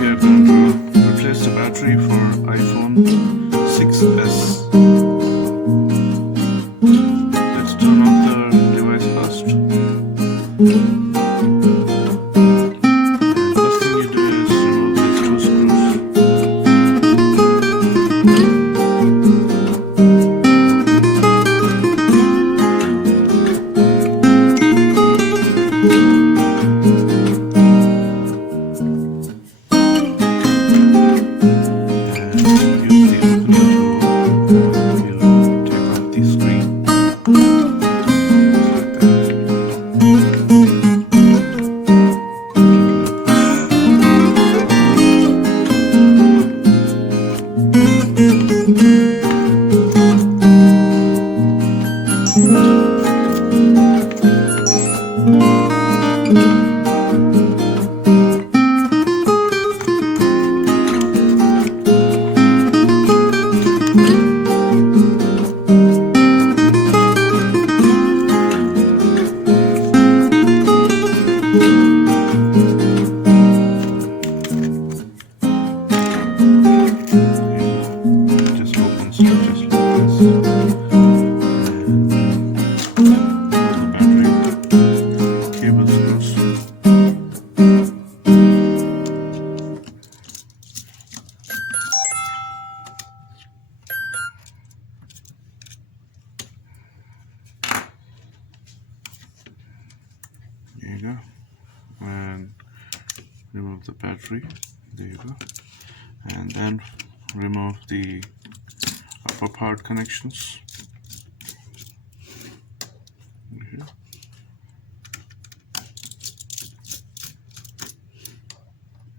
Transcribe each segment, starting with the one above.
we are going to replace the battery for iPhone 6s. Let's turn off the device first. First thing you do is remove these two screws. There you go, and remove the battery. There you go, and then remove the upper part connections. Here.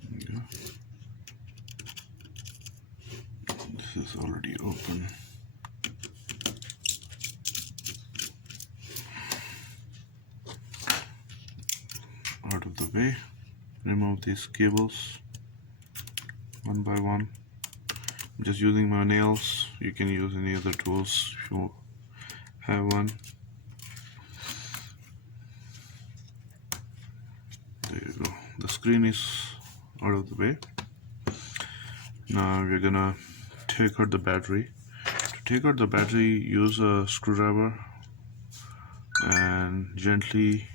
There you go. This is already open. Out of the way, remove these cables one by one. I'm just using my nails. You can use any other tools if you have one. There you go. The screen is out of the way. Now we're gonna take out the battery. To take out the battery, use a screwdriver and gently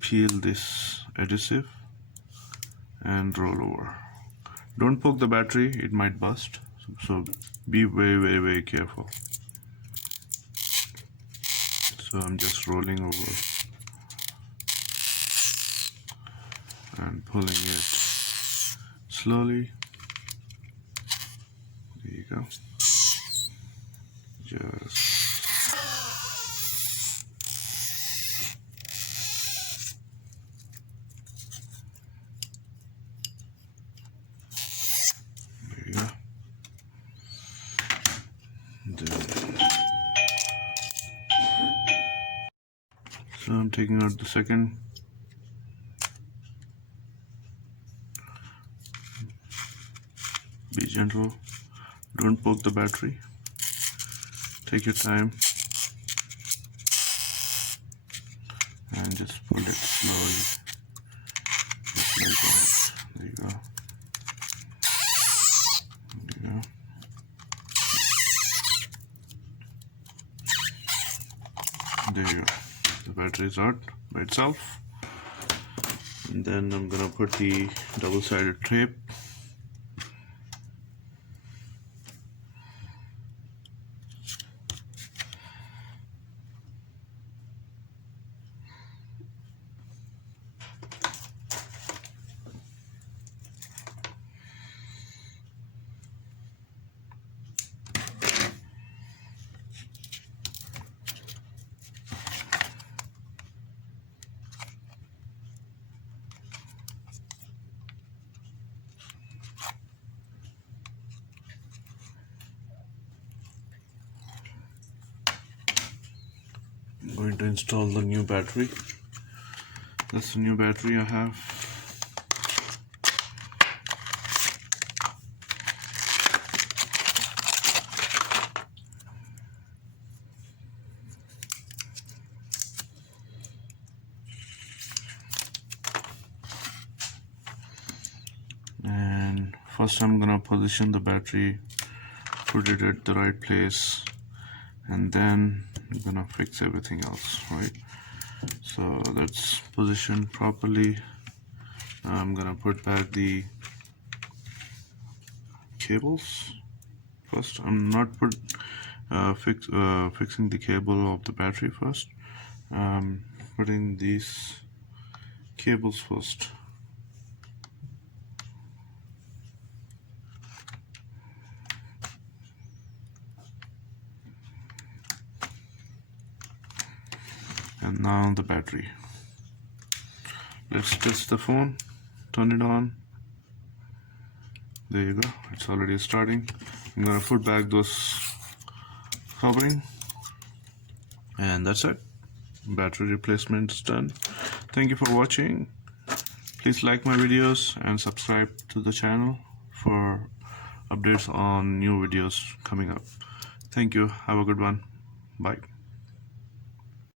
peel this adhesive and roll over. Don't poke the battery, it might bust, so be very careful. So I'm just rolling over and pulling it slowly. There you go. Just so I'm taking out the second. Be gentle, don't poke the battery, take your time and just pull it slowly, just like that. There you go. There you go. There you go. The battery is out by itself. And then I'm gonna put the double-sided tape. I'm going to install the new battery. That's the new battery I have. First I'm gonna position the battery, put it at the right place, and then I'm gonna fix everything else, right? So let's position properly. I'm gonna put back the cables first. I'm not fixing the cable of the battery first. I'm putting these cables first. And now the battery. Let's test the phone. Turn it on. There you go. It's already starting. I'm gonna put back those covering, and that's it. Battery replacement is done. Thank you for watching. Please like my videos and subscribe to the channel for updates on new videos coming up. Thank you. Have a good one. Bye.